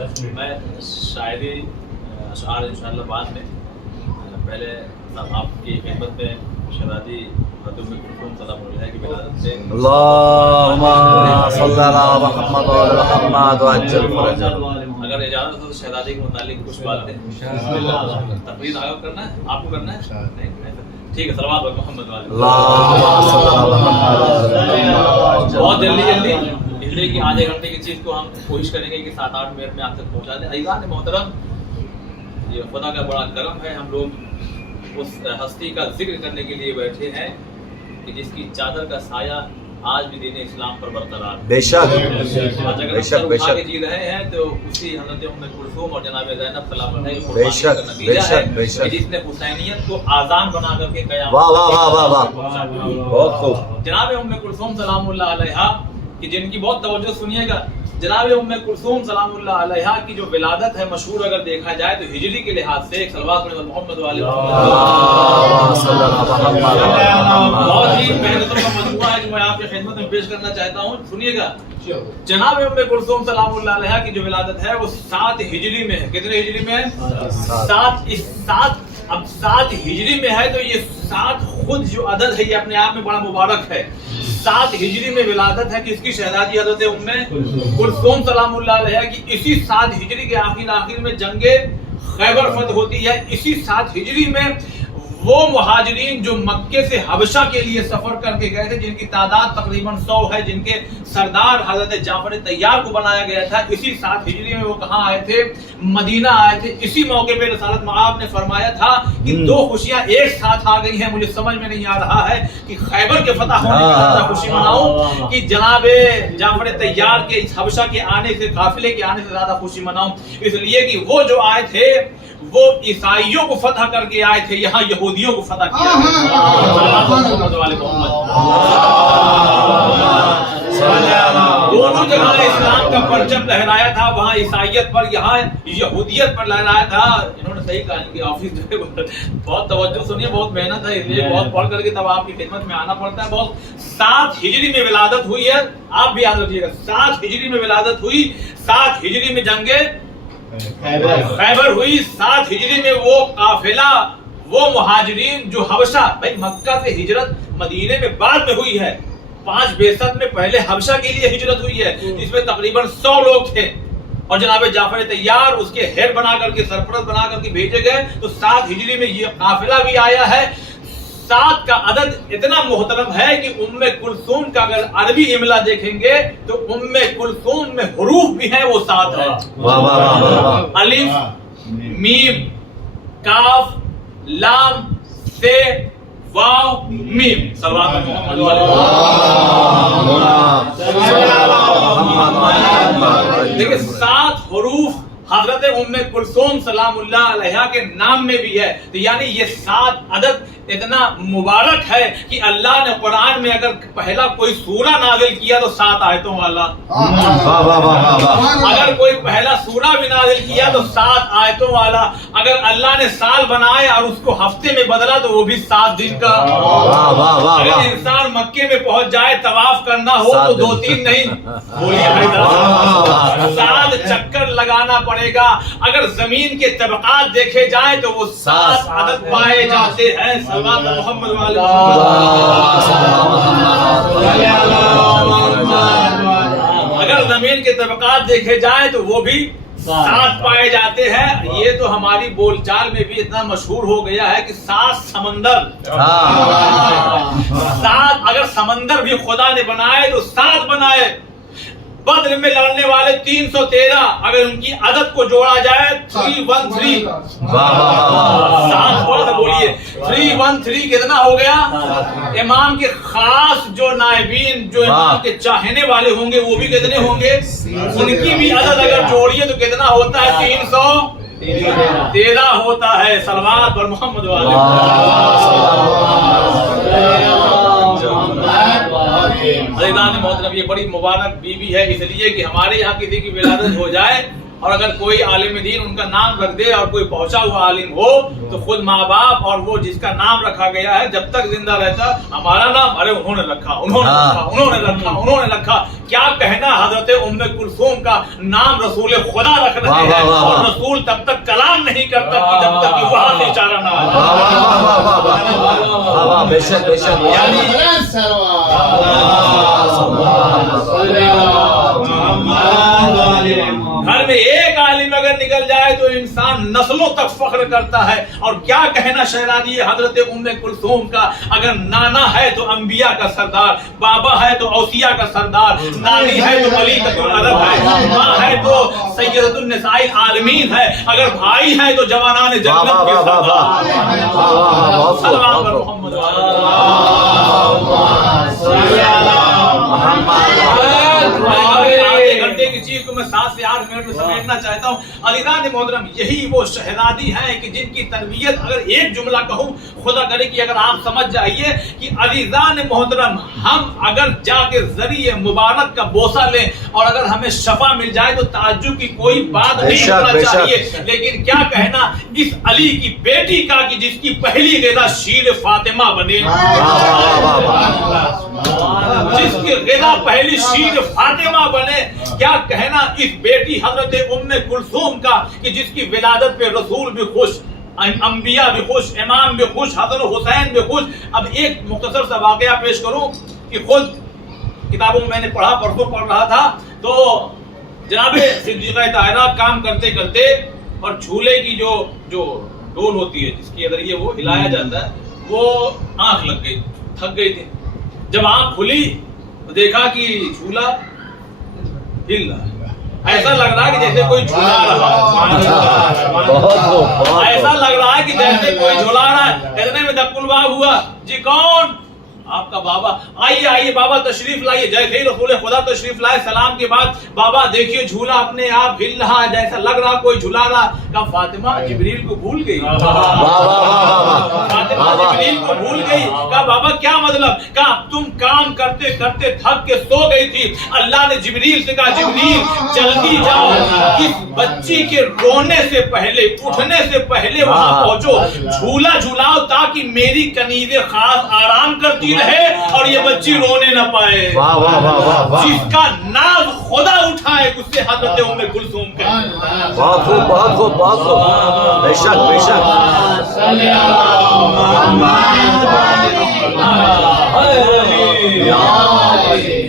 میں شاعری اشعار انشاءاللہ بعد میں پہلے آپ کی خدمت میں شہزادی حضرت ام کلثوم سلام اللہ کی ولادت سے اللهم صل على محمد وعلى محمد وعجل فرجہ. اگر اجازت ہو تو شہزادی کے متعلق کچھ باتیں تقریر آگے کرنا ہے، آپ کو کرنا ہے؟ نہیں، ٹھیک ہے. صلوات بر محمد والے. اللهم صل على محمد وعلى محمد. بہت جلدی اس لیے کہ آدھے گھنٹے کی چیز کو ہم کوشش کریں گے کہ 7-8 منٹ میں آپ تک پہنچا دیں. عزیزان محترم، یہ خدا کا بڑا کرم ہے، ہم لوگ اس ہستی کا ذکر کرنے کے لیے بیٹھے ہیں کہ جس کی چادر کا سایہ آج بھی دین اسلام پر برقرار ہے. بے شک آج اگر سر اٹھا کے جی رہے ہیں تو اسی حضرت ام کلثوم اور جناب زینب سلام اللہ کی قربانی کا نتیجہ ہے کہ جس نے حسینیت کو آذان بنا کر کے قیامت. واہ واہ واہ واہ واہ، بہت خوب. جناب ام کلثوم سلام اللہ علیہا کہ جن کی بہت توجہ سنیے گا. جناب ام کلثوم سلام اللہ علیہا کی جو ولادت ہے مشہور اگر دیکھا جائے تو ہجری کے لحاظ سے ایک صلوات محمد والے بہت ہی محنتوں کا مجموعہ ہے جو میں آپ کی خدمت میں پیش کرنا چاہتا ہوں. سنیے گا. جناب ام کلثوم سلام اللہ علیہا کی جو ولادت ہے وہ 7 ہجری میں ہے. کتنے ہجری میں ہے؟ 7 ہجری میں ہے. تو یہ 7 خود جو عدد ہے یہ اپنے آپ میں بڑا مبارک ہے. 7 ہجری میں ولادت ہے کہ اس کی شہزادی حضرت ام کلثوم سلام اللہ علیہا کی اسی 7 ہجری کے آخر میں جنگ خیبر فتح ہوتی ہے. اسی 7 ہجری میں وہ مہاجرین جو مکے سے حبشہ کے لیے سفر کر کے گئے تھے، جن کی تعداد تقریباً 100 ہے، جن کے سردار حضرت جعفر طیار کو بنایا گیا تھا، اسی 7 ہجری میں وہ کہاں آئے تھے؟ مدینہ آئے تھے. اسی موقع پہ رسالت مآب نے فرمایا تھا کہ 2 خوشیاں ایک ساتھ آ گئی ہیں. مجھے سمجھ میں نہیں آ رہا ہے کہ خیبر کے فتح ہونے کی زیادہ خوشی مناؤں کہ جناب جعفر طیار کے اس حبشہ کے آنے سے، قافلے کے آنے سے زیادہ خوشی مناؤں. اس لیے کہ وہ جو آئے تھے وہ عیسائیوں کو فتح کر کے آئے تھے، یہاں یہودیوں کو فتح کیا. دونوں جگہ اسلام کا پرچم لہرایا تھا، وہاں عیسائیت پر، یہاں یہودیت پر لہرایا تھا. انہوں نے صحیح کہا ان کے آفس جو ہے بہت توجہ سنیے، بہت محنت ہے، اس لیے بہت پڑھ کر کے تب آپ کی خدمت میں آنا پڑتا ہے. بہت 7 ہجری میں ولادت ہوئی ہے. آپ بھی یاد رکھیے گا 7 ہجری میں ولادت ہوئی. 7 ہجری میں جنگ خیبر ہوئی. 7 ہجری میں وہ قافلہ، وہ مہاجرین جو حبشہ، بھائی مکہ سے ہجرت مدینے میں بعد میں ہوئی ہے. 5 بعثت میں پہلے حبشہ کے لیے ہجرت ہوئی ہے، جس میں تقریباً 100 لوگ تھے اور جناب جعفر طیار اس کے ہیڈ بنا کر کے، سرپرست بنا کر کے بھیجے گئے. تو 7 ہجری میں یہ قافلہ بھی آیا ہے. 7 کا عدد اتنا محترم ہے کہ ام کلثوم کا اگر عربی املا دیکھیں گے تو ام کلثوم میں حروف بھی ہیں وہ 7 ہے. الف، میم، کاف، لام، سے، واو، میم. صلوات محمد والے. دیکھیں 7 حروف حضرت ام کلثوم سلام اللہ علیہا کے نام میں بھی ہے. تو یعنی یہ 7 عدد اتنا مبارک ہے کہ اللہ نے قرآن میں اگر پہلا کوئی سورہ نازل کیا تو 7 آیتوں والا، اگر کوئی پہلا سورہ بھی نازل کیا تو 7 آیتوں والا. اگر اللہ نے سال بنائے اور اس کو ہفتے میں بدلا تو وہ بھی 7 دن کا. اگر انسان مکے میں پہنچ جائے طواف کرنا ہو تو 2-3 نہیں، 7 چکر لگانا پڑے گا. اگر زمین کے طبقات دیکھے جائیں تو وہ 7 عدد پائے جاتے ہیں. محمد والے. اگر زمین کے طبقات دیکھے جائیں تو وہ بھی 7 پائے جاتے ہیں. یہ تو ہماری بول چال میں بھی اتنا مشہور ہو گیا ہے کہ 7 سمندر. 7 اگر سمندر بھی خدا نے بنائے تو 7 بنائے. بدر میں لڑنے والے 313 اگر ان کی عدد کو جوڑا جائے 313. 7 تھوڑا سا بولیے. 313 کتنا ہو گیا؟ امام کے خاص جو نائبین، جو امام کے چاہنے والے ہوں گے وہ بھی کتنے ہوں گے؟ ان کی بھی عدد اگر جوڑیے تو کتنا ہوتا ہے؟ 313 ہوتا ہے. صلوات پر محمد والے. عزیزان محترم، یہ بڑی مبارک بیوی ہے، اس لیے کہ ہمارے یہاں کسی کی ولادت ہو جائے اور اگر کوئی عالم دین ان کا نام رکھ دے اور کوئی پہنچا ہوا عالم ہو تو خود ماں باپ اور وہ جس کا نام رکھا گیا ہے جب تک زندہ رہتا ہمارا نام ارے انہوں نے رکھا انہوں نے رکھا کیا کہنا حضرت ام کلثوم کا نام رسول خدا رکھ رہے ہیں اور رسول تب تک کلام نہیں کرتا کہ جب تک کہ وہاں سے اشارہ نہ گھر میں ایک عالم اگر نکل جائے تو انسان نسلوں تک فخر کرتا ہے. اور کیا کہنا شہزادی حضرت ام کلثوم کا, اگر نانا ہے تو انبیاء کا سردار, بابا ہے تو اوصیاء کا سردار, نانی ہے تو ملیکۃ العرب ہے, ماں ہے تو سیدۃ النساء العالمین ہے, اگر بھائی ہے تو جوانان جنت کے سردار. سلام محمد آدھے گھنٹے کی چیز کو میں 7 سے 8 منٹ میں سمیٹنا چاہتا ہوں. عزیزان محترم, یہی وہ شہزادی ہیں کہ جن کی تربیت اگر ایک جملہ کہوں, خدا کرے کہ اگر آپ سمجھ جائیے کہ عزیزان محترم ہم اگر جا کے ذریعے مبارک کا بوسہ لیں اور اگر ہمیں شفا مل جائے تو تعجب کی کوئی بات نہیں ہونا چاہیے. لیکن کیا کہنا اس علی کی بیٹی کا کہ جس کی پہلی غذا شیر فاطمہ بنے, جس کی غذا پہلی شیر فاطمہ بنے. کیا کہنا اس بیٹی حضرت ام کلثوم کا کہ جس کی ولادت پہ رسول بھی خوش, انبیاء بھی خوش, امام بھی خوش, حسن و حسین بھی خوش. اب ایک مختصر سا واقعہ پیش کروں کہ خود کتابوں میں میں نے پڑھا, پرسوں پڑھ رہا تھا, تو جناب صدیقہ طاہرہ کام کرتے کرتے اور جھولے کی جو ڈول ہوتی ہے جس کے ذریعے وہ ہلایا جاتا ہے, وہ آنکھ لگ گئی, تھک گئی تھی. جب آنکھ کھلی تو دیکھا کہ جھولا ہل رہا ہے, ایسا لگ رہا ہے کہ جیسے کوئی جھولا رہا ہے, ایسا لگ رہا ہے کہ جیسے کوئی جھولا رہا ہے. اتنے میں دق الباب ہوا, جی کون؟ آپ کا بابا. آئیے آئیے بابا تشریف لائیے. جیسے ہی رسول خدا تشریف لائے, سلام کے بعد بابا دیکھیے جھولا اپنے آپ ہل رہا ہے, جیسا لگ رہا کوئی جھولا رہا. کہا فاطمہ جبریل کو بھول گئی, فاطمہ جبریل کو بھول گئی. کہا بابا کیا مطلب؟ کہا تم کام کرتے کرتے تھک کے سو گئی تھی, اللہ نے جبریل سے کہا جبریل جلدی جاؤ, اس بچی کے رونے سے پہلے, اٹھنے سے پہلے وہاں پہنچو, جھولا جھولاؤ تاکہ میری کنیز خاص آرام کرتی رہے اور یہ بچی رونے نہ پائے. جس کا ناز خدا اٹھائے اس سے حضرت ام کلثوم کا. بہت خوب, بہت خوب, بہت خوب, بے شک بے شک.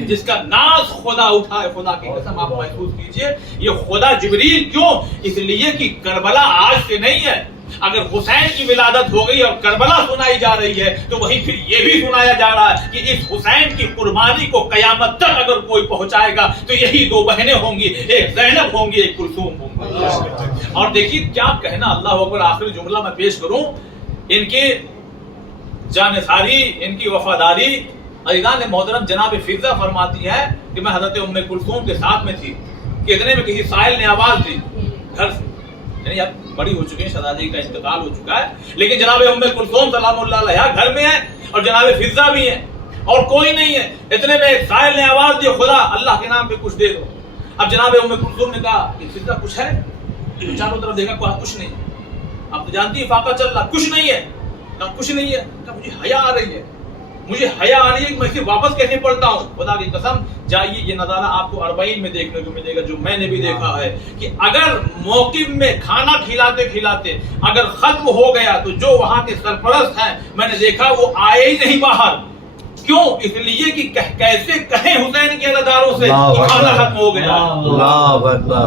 جس کا ناز خدا اٹھائے, خدا کی قسم آپ محسوس کیجئے یہ خدا جبریل کیوں؟ اس لیے کہ کربلا آج سے نہیں ہے. اگر حسین کی ولادت ہو گئی اور کربلا سنائی جا رہی ہے تو وہی پھر یہ بھی سنایا جا رہا ہے کہ اس حسین کی قربانی کو قیامت تک اگر کوئی پہنچائے گا تو یہی 2 بہنیں ہوں گی, ایک زینب ہوں گی, ایک کلثوم ہوں گی. اور دیکھیے کیا کہنا, اللہ اکبر. آخری جملہ میں پیش کروں, ان کی جانثاری, ان کی وفاداری. عزیزان محترم جناب فضہ فرماتی ہے کہ میں حضرت ام کلثوم کے ساتھ میں تھی کہ اتنے میں کسی سائل نے آواز دی گھر سے, یعنی اب بڑی ہو چکی ہیں, شہزادی کا انتقال ہو چکا ہے, لیکن جناب ام کلثوم سلام اللہ علیہا گھر میں ہے اور جناب فضہ بھی ہے اور کوئی نہیں ہے. اتنے میں ایک سائل نے آواز دی, خدا اللہ کے نام پہ کچھ دے دو. اب جناب ام کلثوم نے کہا کہ فضہ کچھ ہے؟ چاروں طرف دیکھا کوئی کچھ نہیں. اب تو جانتی ہے فاقہ چل رہا, کچھ نہیں ہے. کہا کچھ نہیں ہے. کہا مجھے حیا آ رہی ہے, مجھے حیا آ رہی ہے کہ میں اسے واپس کیسے پڑھتا ہوں. خدا کی قسم جائیے, یہ نظارہ آپ کو 40 میں دیکھنے کو ملے گا جو میں نے بھی دیکھا ہے کہ اگر موقف میں کھانا کھلاتے کھلاتے اگر ختم ہو گیا تو جو وہاں کے سرپرست ہیں میں نے دیکھا وہ آئے ہی نہیں باہر. کیوں؟ اس لیے کہ کیسے کہیں حسین کے اداروں سے کھانا ختم ہو گیا.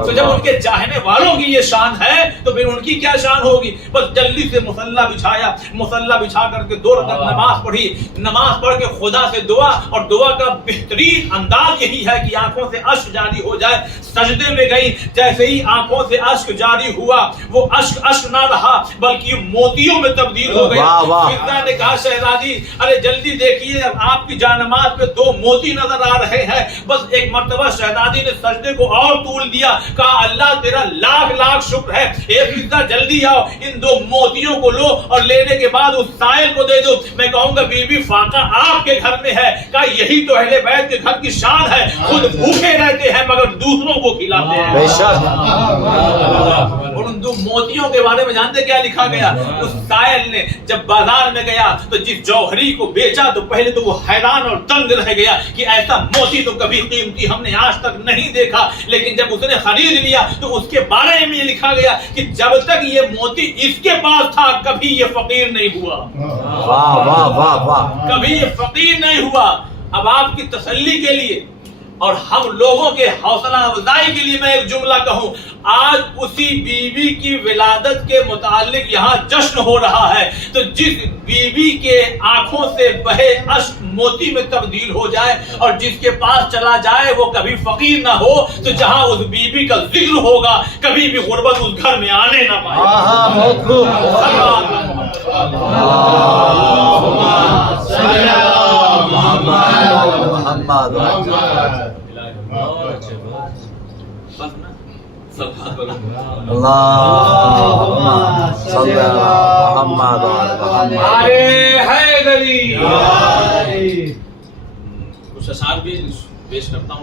تو جب ان کے چاہنے والوں کی یہ شان ہے تو پھر ان کی کیا شان ہوگی. بس جلدی سے مصلی بچھایا, مصلی بچھا کر کے 2 رکعت نماز پڑھی, نماز پڑھ کے خدا سے دعا, اور دعا کا بہترین انداز یہی ہے کہ آنکھوں سے اشک جاری ہو جائے. سجدے میں گئی, جیسے ہی آنکھوں سے اشک جاری ہوا وہ اشک نہ رہا بلکہ موتیوں میں تبدیل ہو گیا. فضہ نے کہا شہزادی ارے جلدی دیکھیے, آپ کی جانماز پہ 2 موتی نظر آ رہے ہیں. بس ایک مرتبہ شہزادی نے سجدے کو اور طول دیا, کہا اللہ تیرا لاکھ لاکھ شکر ہے, اے فضہ جلدی آؤ, ان 2 موتیوں کو لو اور لینے کے بعد اس سائل کو دے دو. میں کہوں گا بی بی فاقہ آپ کے گھر میں ہے. کہا یہی تو اہل بیت کے گھر کی شان ہے, خود بھوکے رہتے ہیں مگر دوسروں کو کھلاتے ہیں. بے شک. اور ان 2 موتیوں کے بارے میں جانتے کیا لکھا گیا؟ اس سائل نے جب بازار میں گیا تو جس جوہری کو بیچا تو پہلے تو وہ حیران اور دنگ رہ گیا کہ ایسا موتی تو کبھی قیمتی ہم نے آج تک نہیں دیکھا. لیکن جب اس نے خرید لیا تو اس کے بارے میں یہ لکھا گیا کہ جب تک یہ موتی اس کے پاس تھا کبھی یہ فقیر نہیں ہوا. واہ واہ واہ واہ. کبھی یہ فقیر نہیں ہوا. اب آپ کی تسلی کے لیے اور ہم لوگوں کے حوصلہ افزائی کے لیے میں ایک جملہ کہوں. آج اسی بیوی کی ولادت کے متعلق یہاں جشن ہو رہا ہے. تو جس بیوی کے آنکھوں سے بہے اشک موتی میں تبدیل ہو جائے اور جس کے پاس چلا جائے وہ کبھی فقیر نہ ہو, تو جہاں اس بیوی کا ذکر ہوگا کبھی بھی غربت اس گھر میں آنے نہ پائے. بہت خوب. محمد اللہم صلی علی محمد ارے حیدری. کچھ اشعار بھی پیش کرتا ہوں.